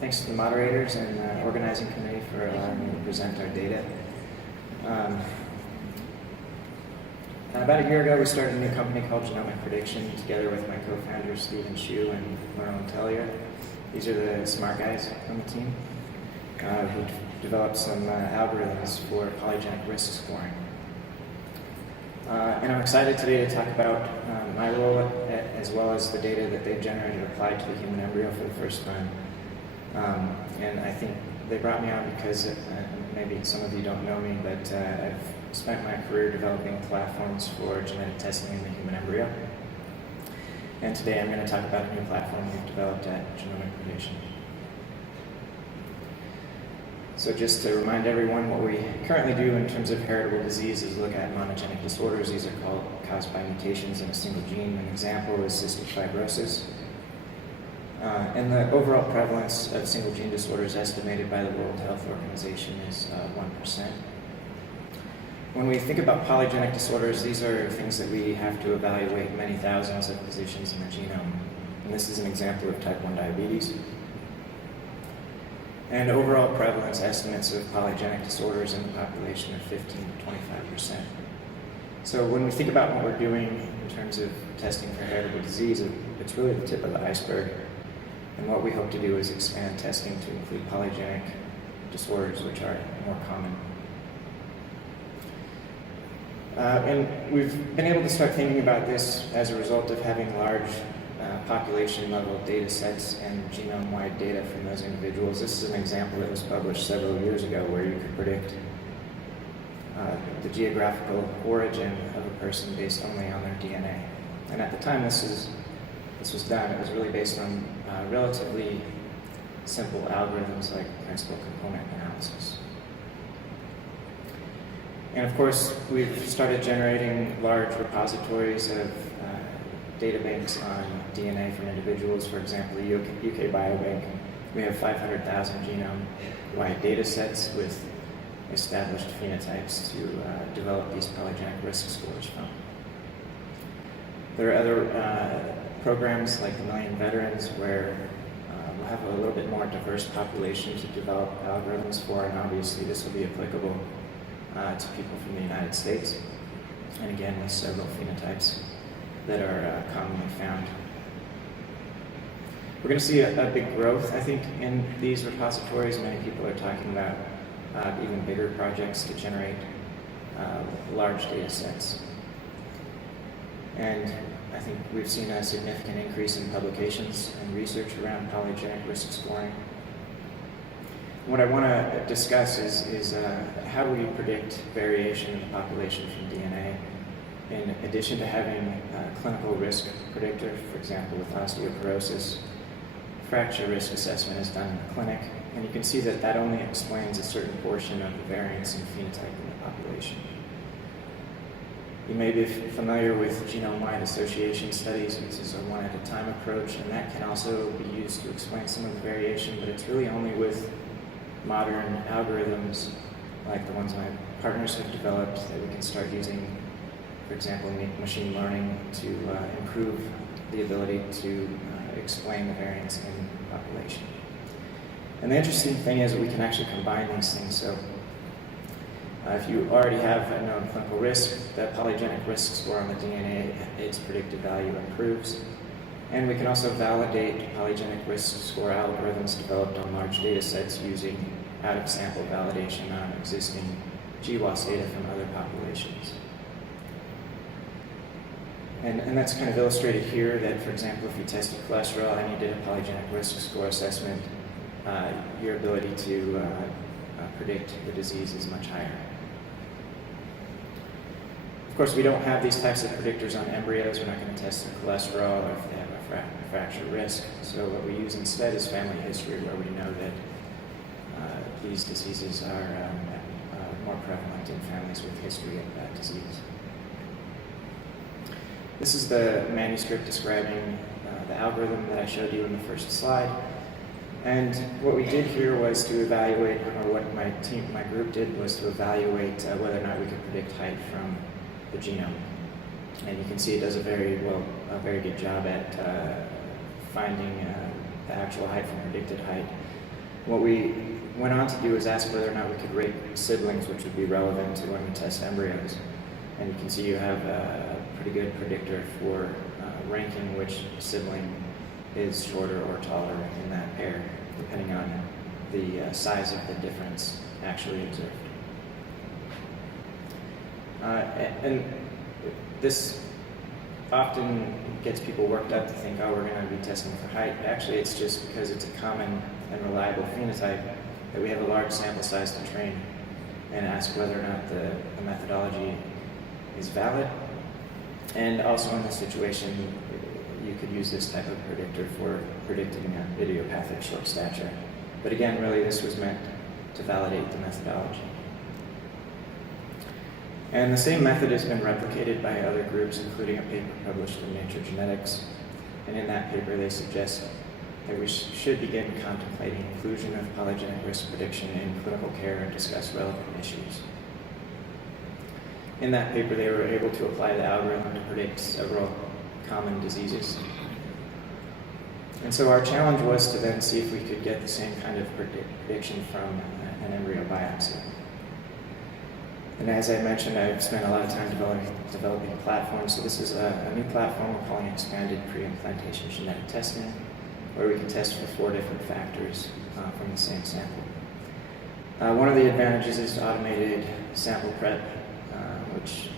thanks to the moderators and the organizing committee for allowing me to present our data. About a year ago, we started a new company called Genomic Prediction together with my co-founders Stephen Shu and Merlin Tellier. These are the smart guys on the team who developed some algorithms for polygenic risk scoring. And I'm excited today to talk about my role as well as the data that they've generated applied to the human embryo for the first time. And I think they brought me on because maybe some of you don't know me, but I've spent my career developing platforms for genetic testing in the human embryo. And today I'm going to talk about a new platform we've developed at Genomic Prediction. So just to remind everyone, what we currently do in terms of heritable disease is look at monogenic disorders. These are caused by mutations in a single gene. An example is cystic fibrosis. And the overall prevalence of single gene disorders estimated by the World Health Organization is 1%. When we think about polygenic disorders, these are things that we have to evaluate many thousands of positions in the genome. And this is an example of type 1 diabetes. And overall prevalence estimates of polygenic disorders in the population are 15 to 25%. So when we think about what we're doing in terms of testing for heritable disease, it's really the tip of the iceberg. And what we hope to do is expand testing to include polygenic disorders, which are more common. And we've been able to start thinking about this as a result of having large population-level data sets and genome-wide data from those individuals. This is an example that was published several years ago where you could predict the geographical origin of a person based only on their DNA. And at the time this was done, it was really based on relatively simple algorithms like principal component analysis. And of course, we've started generating large repositories of data banks on DNA from individuals. For example, the UK Biobank, we have 500,000 genome-wide data sets with established phenotypes to develop these polygenic risk scores from. There are other programs like the Million Veterans where we'll have a little bit more diverse population to develop algorithms for, and obviously this will be applicable to people from the United States, and again with several phenotypes that are commonly found. We're going to see a big growth, I think, in these repositories. Many people are talking about even bigger projects to generate large data sets. And I think we've seen a significant increase in publications and research around polygenic risk scoring. What I want to discuss is how do we predict variation in the population from DNA, in addition to having a clinical risk predictor. For example, with osteoporosis, fracture risk assessment is done in the clinic, and you can see that that only explains a certain portion of the variance in phenotype in the population. You may be familiar with genome-wide association studies. This is a one-at-a-time approach, and that can also be used to explain some of the variation, but it's really only with modern algorithms like the ones my partners have developed that we can start using, for example, machine learning to improve the ability to explain the variance in the population. And the interesting thing is that we can actually combine these things. So if you already have a known clinical risk, the polygenic risk score on the DNA, its predictive value improves. And we can also validate polygenic risk score algorithms developed on large data sets using out-of-sample validation on existing GWAS data from other populations. And that's kind of illustrated here that, for example, if you tested cholesterol and you did a polygenic risk score assessment, your ability to predict the disease is much higher. Of course, we don't have these types of predictors on embryos. We're not going to test their cholesterol or if they have a fracture risk. So what we use instead is family history, where we know that these diseases are more prevalent in families with history of that disease. This is the manuscript describing the algorithm that I showed you in the first slide. And what we did here was to evaluate, or what my group did was to evaluate whether or not we could predict height from the genome. And you can see it does a very good job at finding the actual height from predicted height. What we went on to do is ask whether or not we could rate siblings, which would be relevant to when we test embryos. And you can see you have a pretty good predictor for ranking which sibling is shorter or taller in that pair, depending on the size of the difference actually observed. And this often gets people worked up to think, oh, we're going to be testing for height. Actually, it's just because it's a common and reliable phenotype that we have a large sample size to train and ask whether or not the methodology is valid. And also in this situation, you could use this type of predictor for predicting idiopathic short stature. But again, really this was meant to validate the methodology. And the same method has been replicated by other groups, including a paper published in Nature Genetics. And in that paper, they suggest that we should begin contemplating inclusion of polygenic risk prediction in clinical care and discuss relevant issues. In that paper, they were able to apply the algorithm to predict several common diseases. And so our challenge was to then see if we could get the same kind of prediction from an embryo biopsy. And as I mentioned, I've spent a lot of time developing a platform. So this is a new platform we're calling expanded preimplantation genetic testing, where we can test for 4 different factors from the same sample. One of the advantages is automated sample prep, which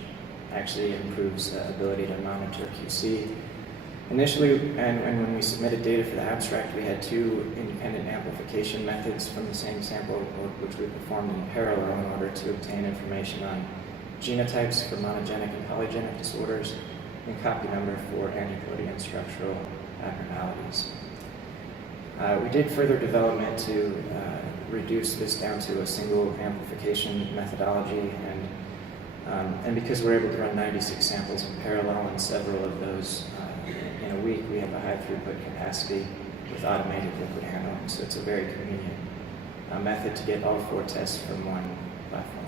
actually improves the ability to monitor QC. Initially, and when we submitted data for the abstract, we had 2 independent amplification methods from the same sample, which we performed in parallel in order to obtain information on genotypes for monogenic and polygenic disorders, and copy number for aneuploidy and structural abnormalities. We did further development to reduce this down to a single amplification methodology, and because we're able to run 96 samples in parallel and several of those in a week, we have a high throughput capacity with automated liquid handling. So it's a very convenient method to get all 4 tests from one platform.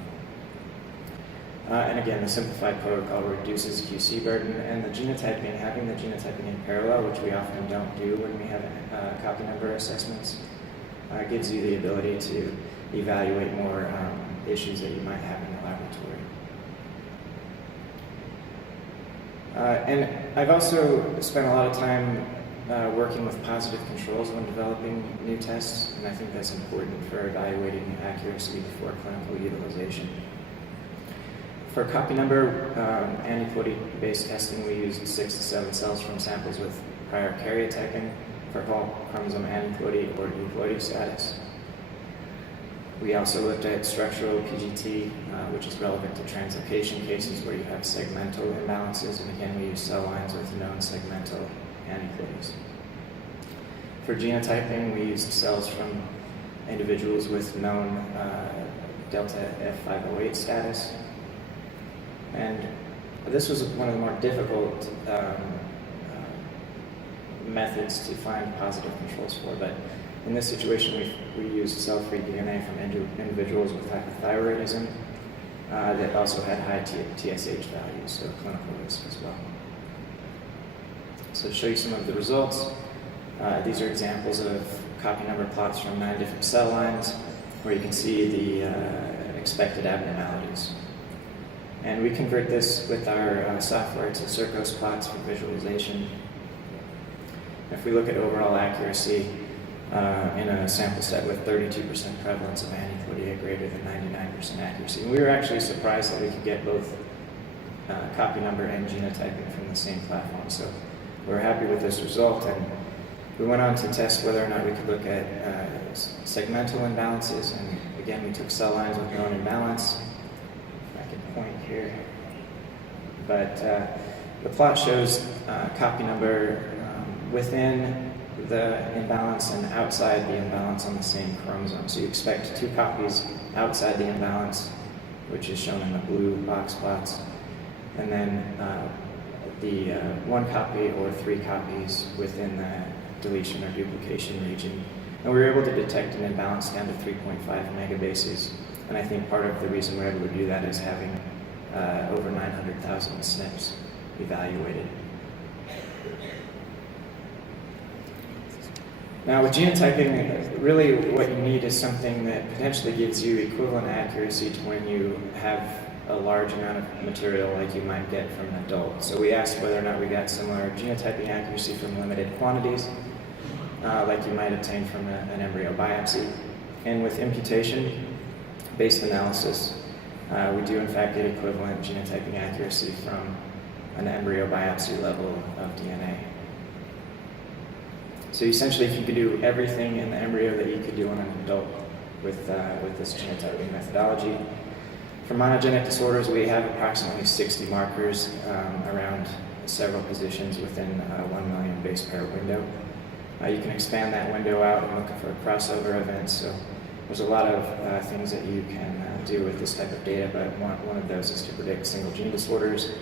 And again, the simplified protocol reduces QC burden, and the genotyping, having the genotyping in parallel, which we often don't do when we have copy number assessments, gives you the ability to evaluate more issues that you might have in the laboratory. And I've also spent a lot of time working with positive controls when developing new tests, and I think that's important for evaluating accuracy before clinical utilization. For copy number aneuploidy-based testing, we used 6 to 7 cells from samples with prior karyotyping for chromosome aneuploidy or euploidy status. We also looked at structural pgt-t, which is relevant to translocation cases where you have segmental imbalances, and again, we use cell lines with known segmental aneuploidies. For genotyping, we used cells from individuals with known delta F508 status, and this was one of the more difficult methods to find positive controls for, but in this situation, we used cell-free DNA from individuals with hypothyroidism that also had high TSH values, so clinical risk as well. So to show you some of the results, these are examples of copy number plots from 9 different cell lines, where you can see the expected abnormalities. And we convert this with our software to Circos plots for visualization. If we look at overall accuracy, in a sample set with 32% prevalence of aneuploidy at greater than 99% accuracy. And we were actually surprised that we could get both copy number and genotyping from the same platform. So we're happy with this result, and we went on to test whether or not we could look at segmental imbalances. And again, we took cell lines with known imbalance. I can point here. But the plot shows copy number within the imbalance and outside the imbalance on the same chromosome. So you expect 2 copies outside the imbalance, which is shown in the blue box plots, and then the 1 copy or 3 copies within the deletion or duplication region. And we were able to detect an imbalance down to 3.5 megabases, and I think part of the reason we're able to do that is having over 900,000 SNPs evaluated. Now with genotyping, really what you need is something that potentially gives you equivalent accuracy to when you have a large amount of material like you might get from an adult. So we asked whether or not we got similar genotyping accuracy from limited quantities, like you might obtain from an embryo biopsy. And with imputation-based analysis, we do in fact get equivalent genotyping accuracy from an embryo biopsy level of DNA. So essentially, if you could do everything in the embryo that you could do on an adult with this genotyping methodology. For monogenic disorders, we have approximately 60 markers around several positions within a 1 million base pair window. You can expand that window out and look for crossover events. So there's a lot of things that you can do with this type of data, but one of those is to predict single gene disorders,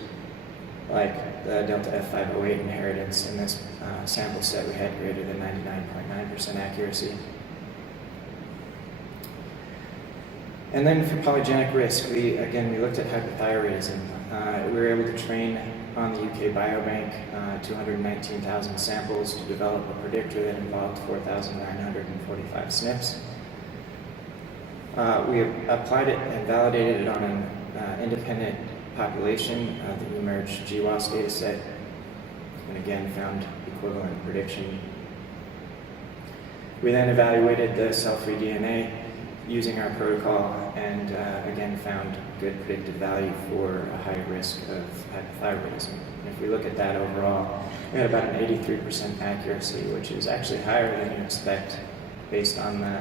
like the delta F508 inheritance. In this sample set, we had greater than 99.9% accuracy. And then for polygenic risk, we looked at hypothyroidism. We were able to train on the UK Biobank 219,000 samples to develop a predictor that involved 4,945 SNPs. We applied it and validated it on an independent population, the eMERGE GWAS dataset, and again found equivalent prediction. We then evaluated the cell-free DNA using our protocol and again found good predictive value for a high risk of hypothyroidism. And if we look at that overall, we had about an 83% accuracy, which is actually higher than you expect based on the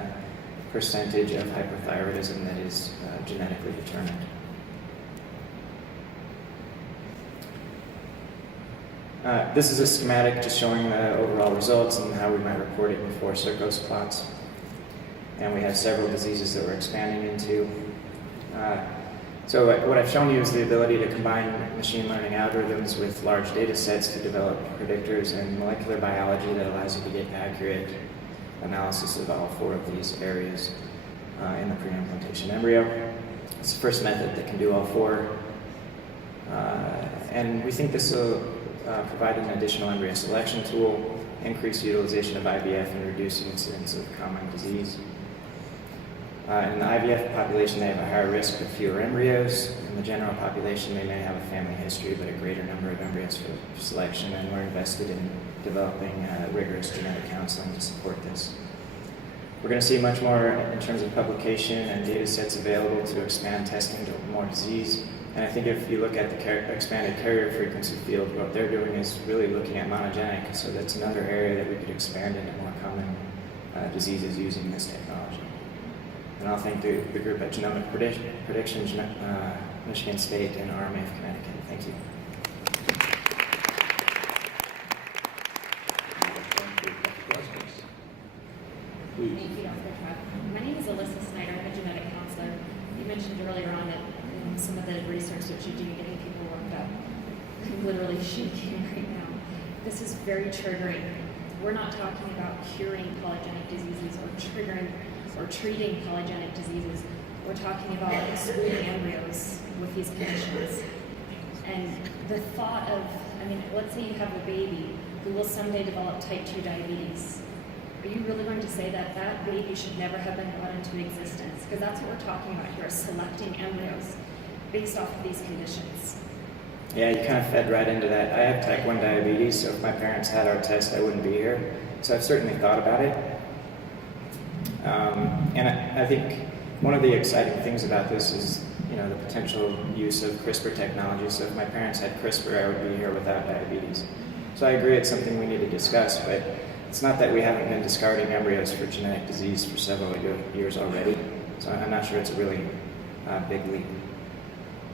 percentage of hypothyroidism that is genetically determined. This is a schematic just showing the overall results and how we might report it in 4 Circos plots. And we have several diseases that we're expanding into. So what I've shown you is the ability to combine machine learning algorithms with large data sets to develop predictors and molecular biology that allows you to get accurate analysis of all 4 of these areas in the preimplantation embryo. It's the first method that can do all 4. And we think this will provide an additional embryo selection tool, increase utilization of IVF, and reduce incidence of common disease. In the IVF population, they have a higher risk of fewer embryos. In the general population, they may have a family history, but a greater number of embryos for selection, and we're invested in developing rigorous genetic counseling to support this. We're going to see much more in terms of publication and data sets available to expand testing to more disease. And I think if you look at the expanded carrier frequency field, what they're doing is really looking at monogenic, so that's another area that we could expand into more common diseases using this technology. And I'll thank the group at Genomic Predictions, Michigan State, and RMA of Connecticut. Thank you. Thank you, Dr. Treff. My name is Alyssa Snyder. I'm a genetic counselor. You mentioned earlier on that some of the research that you do getting people worked up. I'm literally shaking right now. This is very triggering. We're not talking about curing polygenic diseases or treating polygenic diseases. We're talking about excluding embryos with these conditions. And the thought of, let's say you have a baby who will someday develop type 2 diabetes. Are you really going to say that that baby should never have been brought into existence? Because that's what we're talking about here, selecting embryos based off of these conditions. Yeah, you kind of fed right into that. I have type 1 diabetes, so if my parents had our test, I wouldn't be here. So I've certainly thought about it. And I think one of the exciting things about this is, the potential use of CRISPR technology. So if my parents had CRISPR, I would be here without diabetes. So I agree it's something we need to discuss, but it's not that we haven't been discarding embryos for genetic disease for several years already. So I'm not sure it's a really big leap.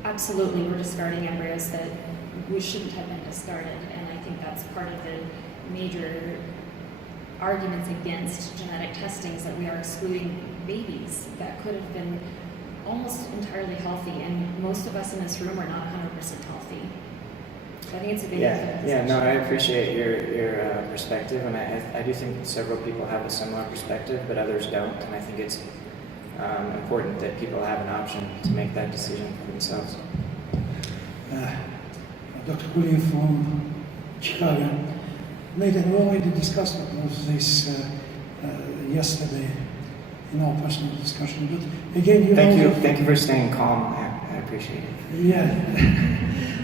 Absolutely, we're discarding embryos that we shouldn't have been discarded, and I think that's part of the major arguments against genetic testing is that we are excluding babies that could have been almost entirely healthy, and most of us in this room are not 100% healthy. So I think it's a big no, I appreciate your perspective, and I do think several people have a similar perspective, but others don't, and I think it's important that people have an option to make that decision for themselves. Dr. William from Chicago made an already discussed of this yesterday in our personal discussion. But again, you Thank know, you. Thank you for staying calm. I appreciate it. Yeah.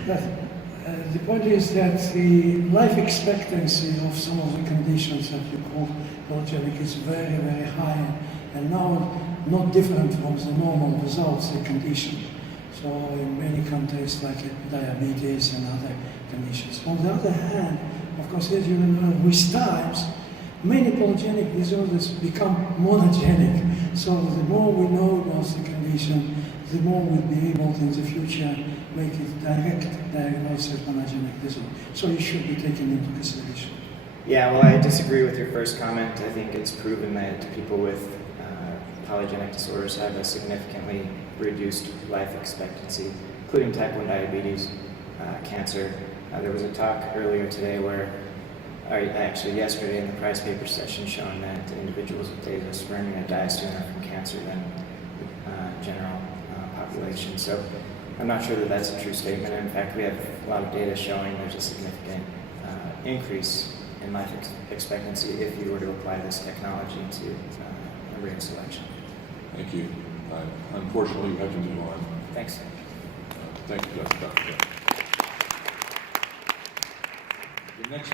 But, the point is that the life expectancy of some of the conditions that you call polygenic is very, very high, and now not different from the normal results the condition. So in many contexts like diabetes and other conditions. On the other hand, of course, as you know, with times, many polygenic disorders become monogenic. So the more we know about the condition, the more we'll be able to, in the future, make it direct diagnosis of monogenic disorder. So it should be taken into consideration. Yeah, well, I disagree with your first comment. I think it's proven that people with polygenic disorders have a significantly reduced life expectancy, including type 1 diabetes, cancer. There was a talk earlier today where, actually yesterday in the prize paper session, showing that individuals with azoospermia die sooner from cancer than general population. So I'm not sure that that's a true statement. In fact, we have a lot of data showing there's a significant increase in life expectancy if you were to apply this technology to embryo selection. Thank you. Unfortunately, we have to move on. Thanks. Thank you, Dr. Treff. The next